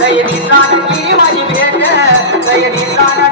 दया निशान की माझी भेट दया निशान